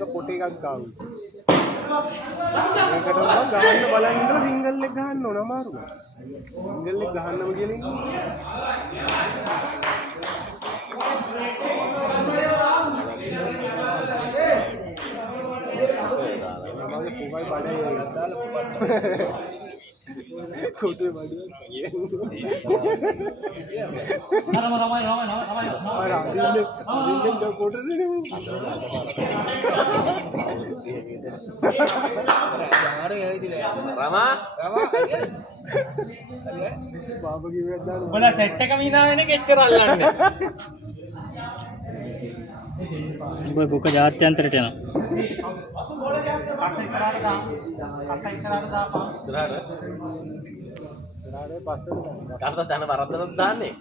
මංග පොට එකක් ගාව. ඒකට මම ගහන්න බලන් ඉඳලා සිංගල් එක ගහන්න ඕන අමාරුයි. සිංගල් එක ගහන්නම කියලා ඉන්නේ. මගේ පුවයි බඩේ දාලා කොටේ බඩේ උඹලා සෙට් එක මිනා වෙන එක එච්චර අල්ලන්නේ. උඹ කොක ජාත්‍යන්තරයට යනවා. අස්සේ ඉස්සරහට දාන්න. අස්සේ ඉස්සරහට දාපන්. ඉස්සරහට පස්සට දාන්න. කාටද දැන වරද්දනද දාන්නේ?